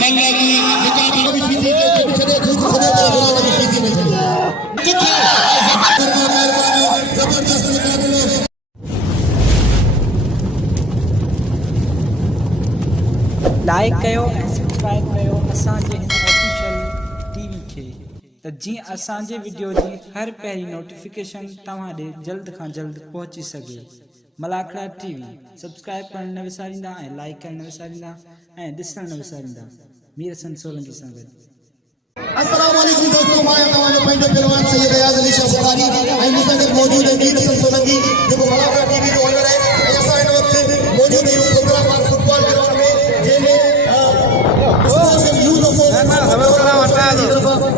मल्लागी निकाल भी सीधी के छड़े खुद छड़े बोला भी सीधी में छड़े मेहरबानी जबरदस्त मुकाबला लाइक कयो ऐं सब्सक्राइब कयो असांजे हिन ऑफिशियल टीवी खे त जीअं असांजे वीडियो जी हर पहिरीं नोटिफिकेशन तव्हां ॾे जल्द खां जल्द पहुची सघे। मलाखड़ा टीवी सब्सक्राइब करण न विसारींदा ऐं लाइक करण न विसारींदा ऐं ॾिसण न विसारींदा। मीर हसन सोलंकी सां गॾु। अस्सलाम वालेकुम दोस्तों, मैं तव्हांजो पंहिंजो पहलवान सैयद अयाज़ अली शाह बुखारी ऐं मूंसां गॾु मौजूद है मीर हसन सोलंकी जेको मलाखड़ा टीवी जो ओनर है। ऐं असां हिन वक़्तु मौजूद आहियूं प्रोग्राम फुटबॉल ग्राउंड में जंहिंमें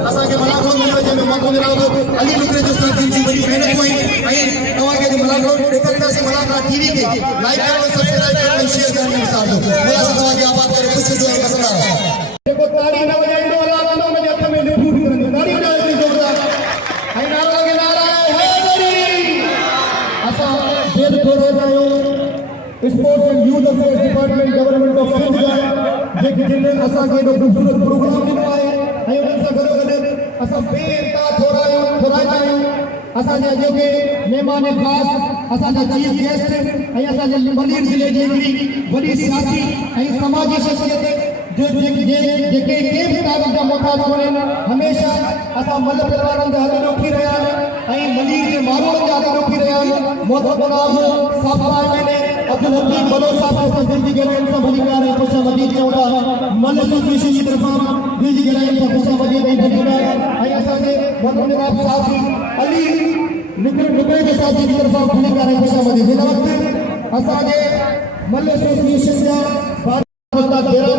असांखे मलाखड़ो मिलियो जंहिंमें मौक़ो जनाब अली लुकरे जो साथी जी वॾी महिनत हुई ऐं तव्हांखे मलाखड़ो ॾेखारींदासीं। मलाखड़ा टीवी खे लाइक करो, सब्सक्राइब करो ऐं शेयर करण न विसारिजो। मोला सां तव्हांखे आबाद करे ख़ुशि हुजो ऐं पसंदि आयो। जेको ताड़ी न वॼाईंदो अलाह ताला हुनजे हथ में निबूत करंदो। ताड़ी वॼायो थी जोरदार ऐं नारो लॻे नारा हैदरी। असां देर थोरो आहियूं sports and youth affairs department government of Sindh जा जिन्हें असांखे एॾो ख़ूबसूरत प्रोग्राम ॾिनो आहे ऐं उन्हनि सां गॾोगॾु असां बेइंतहा थोराईंदा आहियूं। असांजा जेके महिमान ख़ासि असांजा चीफ गेस्ट ऐं असांजे मलीर ज़िले जी हिकिड़ी वॾी सियासी ऐं समाजी शख़्सियत जेके के बि तारीख़ जा मुहताज कोन्हनि, हमेशह असां मल परिवारनि जा हथ रोकी रहिया आहिनि ऐं मलीर जे माण्हुनि जा हथ रोकी रहिया आहिनि। मोहतरम साबका एमएलए अब्दुल हकीम बलोच साहब सां दिल जी गहराइयुनि सां भली प्यार ऐं ख़ुशामदीद कयूं था। मल एसोसिएशन जी तरफ़ां दिल जी गहराइयुनि सां ख़ुशामदीद ऐं धन्यवाद ऐं असांजे मोहतरम साथी अली लुकरे जे साथी जी तरफ़ां भली प्यार ऐं ख़ुशामदीद। हिन वक़्तु असांजे मल एसोसिएशन जा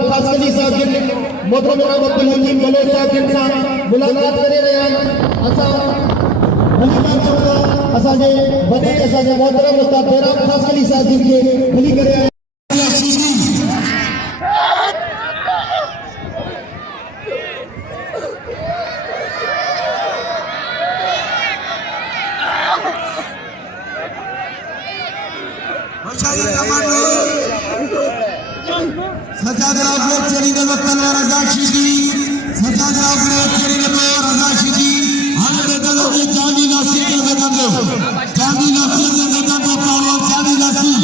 खासकली साहब जिन मोहतरम अब्दुल हकीम बलोच साहब जिन सां मुलाक़ात करे रहिया आहिनि। असां धन्यवाद चऊं था असांजे वॾे असांजे मोहतरम उस्ताद बेराम खासकली साहब जिन खे भली करे सजाद राव चली गए वतन रजा शिदी सजाद राव चली गए रजा शिदी हर बेदल के चांदी नासिर के बेदल चांदी नासिर के बेदल को पालो चांदी नासिर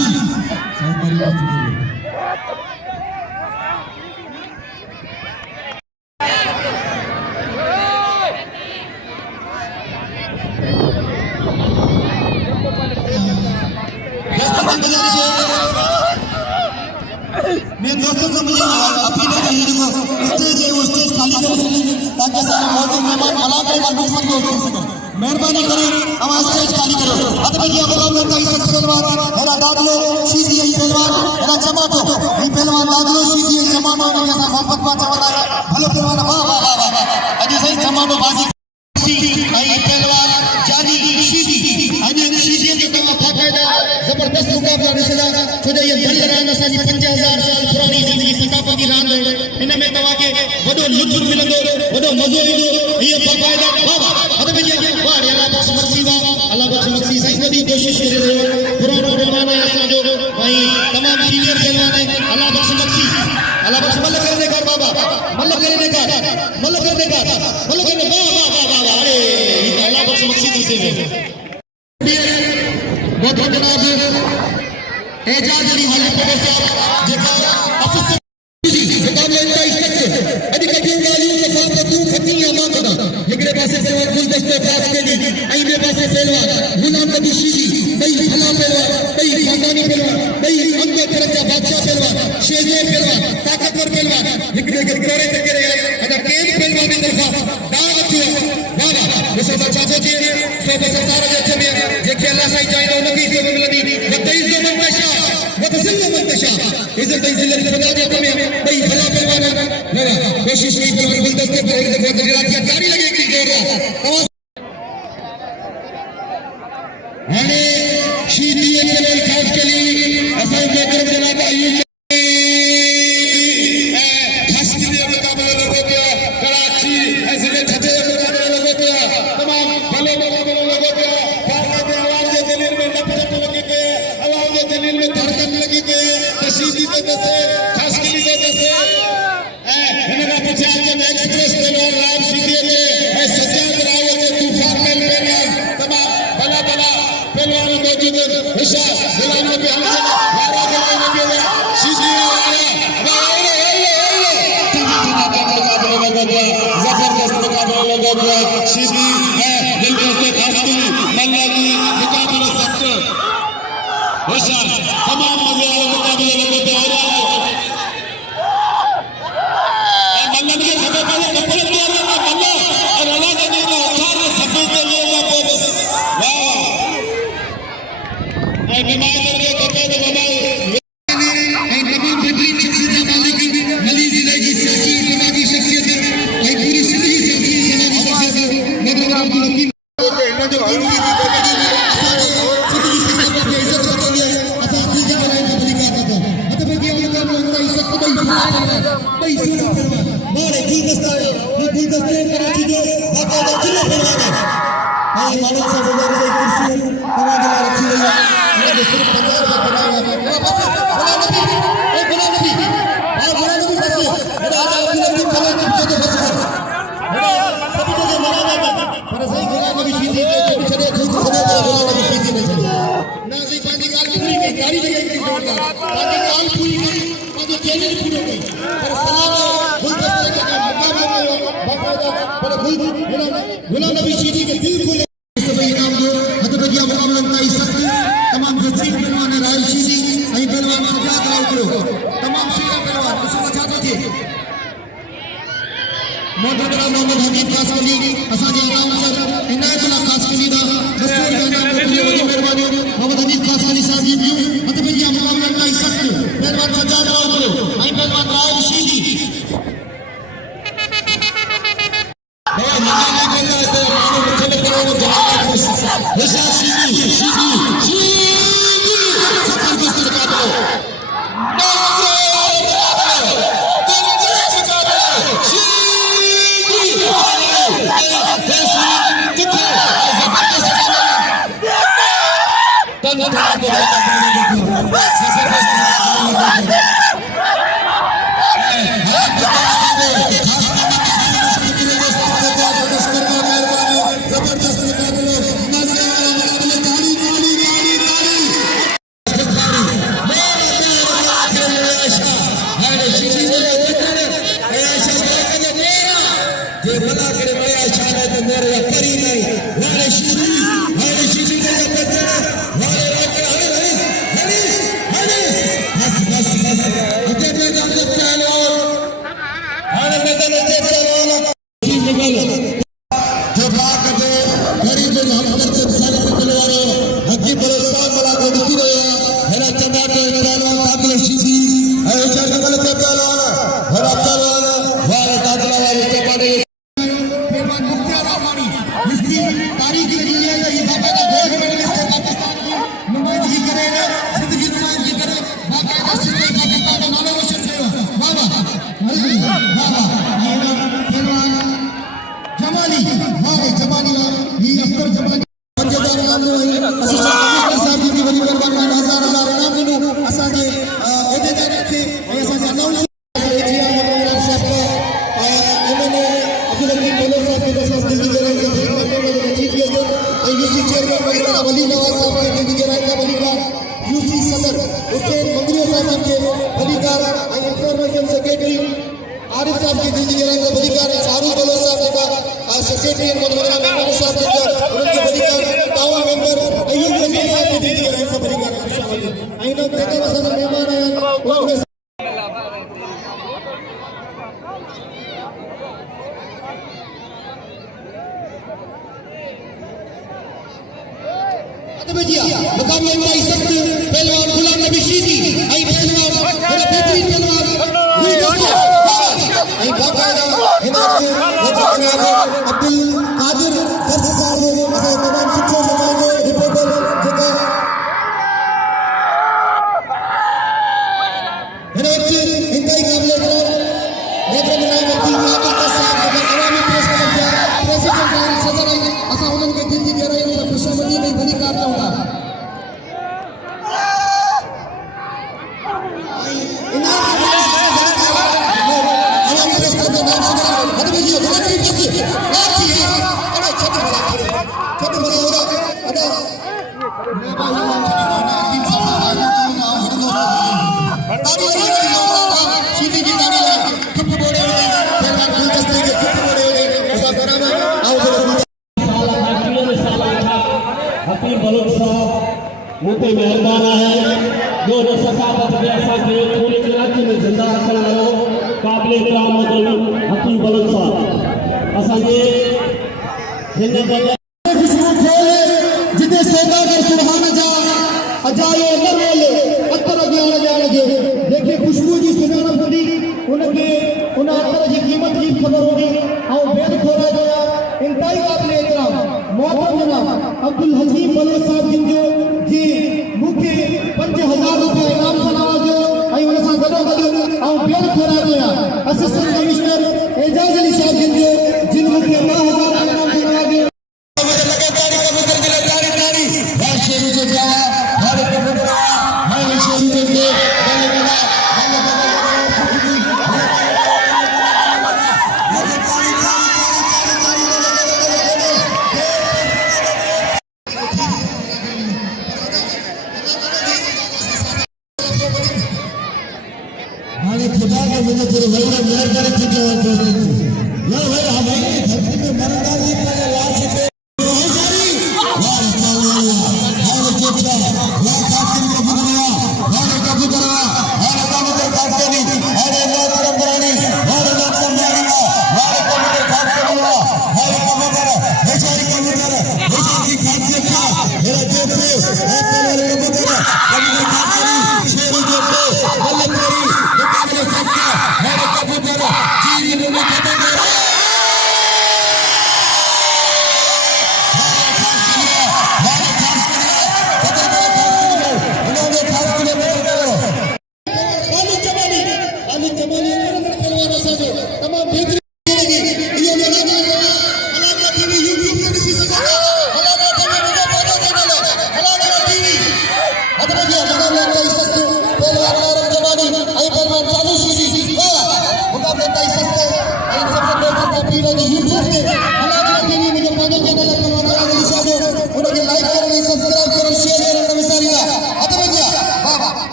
मैं दोस्तों से मुझे अपील है स्टेज खाली कर ताकि सारे मौजूद मेहमान मलाखड़ा का दुश्मन दोस्त हो सके। मेहरबानी करें आवाज स्टेज खाली करो। हद में किया बता मैं कई शख्स पहलवान हेरा दादलो सीधी है पहलवान हेरा चमाटो ये पहलवान दादलो सीधी है चमाटो ने ऐसा संपत पा चवंदा भलो पहलवान वाह वाह वाह वाह अजी सही चमाटो बाजी आई पहलवान जानी सीधी अजी सीधी के तमा फायदा जबरदस्त मुकाबला निकला छोजे ये बल रान असांजी 5000 साल पुरानी जिंदगी सकाफती रान इनमें तवाके वडो लुत्फ मिलंदो वडो मजो ईंदो ये बकायदा बाबा हद में ये वाह अल्लाह बख्श मक्सी अल्लाह बख्श मक्सी सही वडी कोशिश करे रहियो पुरानो पहलवान है असांजो भाई तमाम सीनियर पहलवान है अल्लाह बख्श मक्सी अल्लाह बख्श मल करने का बाबा मल करने का मल करने का मल करने वाह वाह वाह वाह अरे अल्लाह बख्श मक्सी दूसरे में बहुत जनाब एजाज अली हाजी प्रोफेसर जेका असिस्टेंट मुकाबले में इज्जत अभी कठिन गालियों से साफ तू खती अमा कदा एकरे पासे से गुलदस्ते पास के ली आईने पासे पहलवान गुलाम नबी शीशी कई भला पहलवान कई खानदानी पहलवान कई अंग तरजा बादशाह पहलवान शेजवार पहलवान ताकतवर पहलवान एकरे के करे करके रहे अगर केन पहलवान की तरफ दाग अचो वाह मुझे चाचो जी सो सरदार जे में जेके अल्लाह साईं चाहिए उनकी से मिलदी वतईज़ो मंतशा वतज़िल्लो मंतशा इज्जत इज्जत खुदा जे में भाई भला पहलवान ना कोशिश नहीं पहलवान गुलदस्ते पर एक दफा तजरात जारी लगेगी जोरदार हने शीदी के खास के लिए असल में करम जनाब अयूब खास के लिए मुकाबला लगो गया कराची ऐसे में छठे मुकाबला लगो गया तमाम भले मुकाबला लगो गया भारत में आवाज के दिल में नफरत लगी गई आवाज के दिल में धड़कन लगी गई तशीदी को दसे खास के लिए दसे पहचान एक्सप्रेस पहलवान राम सिंह ने सज्जाद रावत ने तूफान में पहलवान तमाम बड़ा बड़ा पहलवान मौजूद है हिस्सा गुलाम नबी हमारा गुलाम नबी सीधी जबरदस्त मुकाबला लगा हुआ सीधी है दिलचस्प खासगी मल्ला की मुकाबला सेक्टर हिस्सा तमाम मजे वाले मुकाबले लगे थे मल्ला के खबर पहले कपड़े तैयार करना मल्ला और अल्लाह के दिन उतार के सफेद के लिए वाह और नमाज करके कपड़े के बनाए गुलाम नबी सीधी के दिल को सभी इनाम दो हतबदिया मुकाबला ताई सख्त तमाम बेहतरीन पहलवान रायल सीधी अई पहलवान सजाद राव करो तमाम सीधा पहलवान उसे बचाते थे मोहतरम मोहम्मद हबीब कासमी असाजे इनाम सर इनायतुल्लाह कासमी दा मशहूर गाना को पूरी वडी मेहरबानी मोहम्मद हबीब कासमी साहब जी हतबदिया मुकाबला ताई सख्त पहलवान सजाद राव करो अई पहलवान रायल सीधी आरिफ साहब की दीदी के रंग बलिकार शाहरुख बलोच साहब का सेक्रेटरी मधुबनी मेंबर साहब का उनके बलिकार टावर मेंबर अयूब नसीर साहब की दीदी के रंग बलिकार आइनो देखा वसन मेहमान आए मुकाबले में आई सख्त पहलवान गुलाम नबी सीधी आई पहलवान बड़ा बेहतरीन पहलवान आई बाकायदा हिदायत अब्दुल कादिर दर्द साहब ने तमाम शिक्षकों लगाएंगे रिपोर्टर जगह हिदायत इंतहाई काबिल नेत्र बनाए व्यक्ति आका साहब अगर अवामी प्रेस का प्रेसिडेंट सदर असा उन्होंने दिल की गहराई में खुशमदी में बड़ी कार चाहूंगा नाम से हद में ये बड़ा नहीं बस आती है अरे छत बड़ा होगा अरे मैं भाई टीम साहब ताली सीधी की ताली चुप बोले खेलना गुलदस्ते के चुप बोले ऐसा कराना आओ हकीम बलोच साहब मुझे मेहरबान है जो सखावत के असांखे पूरे इलाइक़े में जिंदा रखण वारो क़ाबिल इकराम मोहतरम हकीम बलोच साहब असांखे हिन खुशबू खोल जिते सौदागर सुभान जा अजायो नरोल अतर ॼाण ॼाण जे जेके खुशबू जी सुञाणप हूंदी उनखे उन अतर जी क़ीमत जी ख़बर हूंदी ऐं बेद खोरा जो इंतहाई क़ाबिल इकराम मोहतरम जनाब अब्दुल हकीम बलोच साहब जिन जो जी मूंखे 5000 रुपया इनाम सां नवाज़ियो ऐं उन सां गॾोगॾु ऐं बेद खोरा जो असिस्टेंट कमिश्नर एजाज़ अली साहब जिन मूंखे 10,000 इनाम सां नवाज़ियो खुदा के मुझे तेरे भाई ने मेहर करे थी जो ना भाई हमारी धरती में मरना नहीं पड़े लाश पे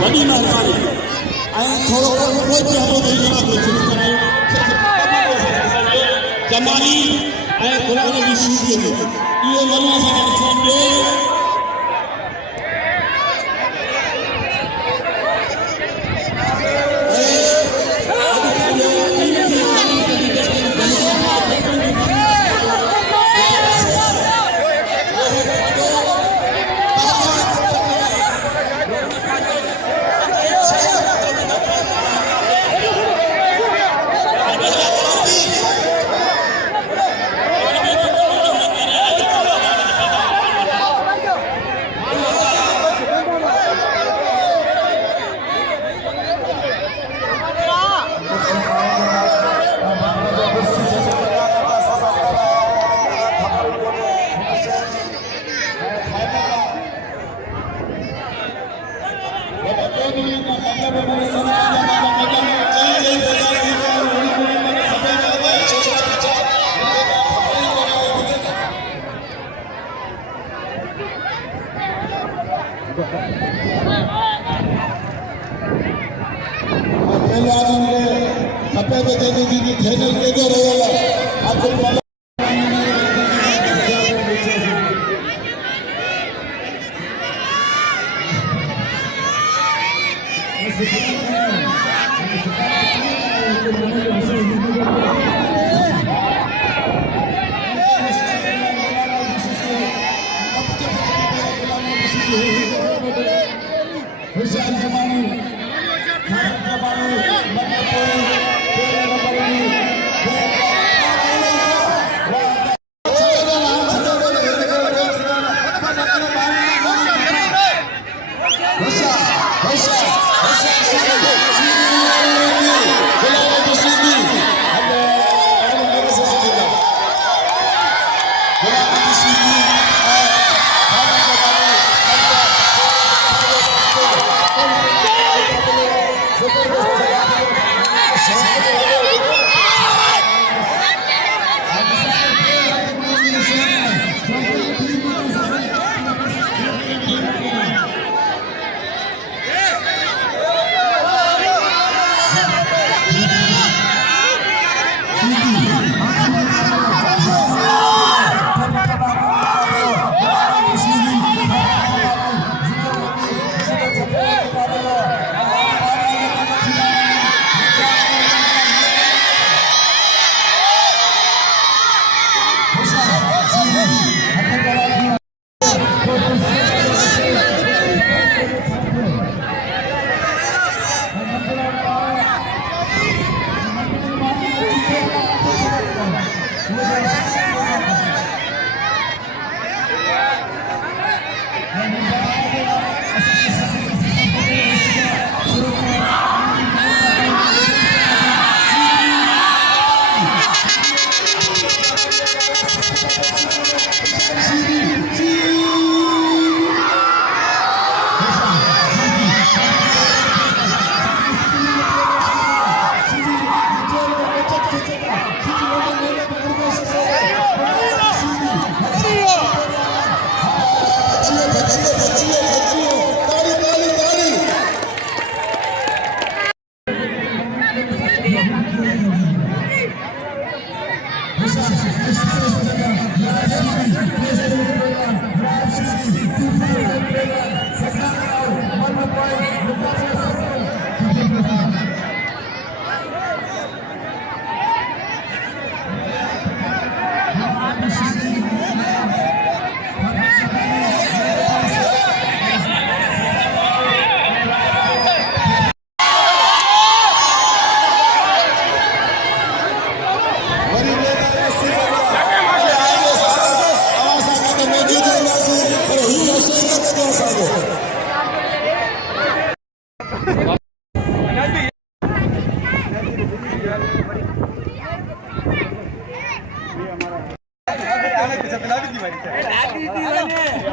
वॾी महिरबानी थोरो जमाली ऐं क़ुर जी सीधी इहो मनो असांखे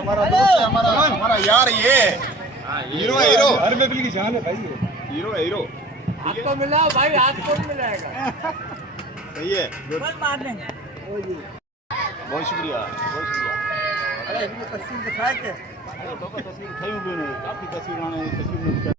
हमारा यार ये हीरो है हीरो हर महफिल की जान है भाई हीरो है हीरो आपको मिला भाई, आपको भी मिलेगा। सही है मार देंगे। बहुत शुक्रिया अरे तस्वीर दिखाए थे तस्वीर काफी तस्वीर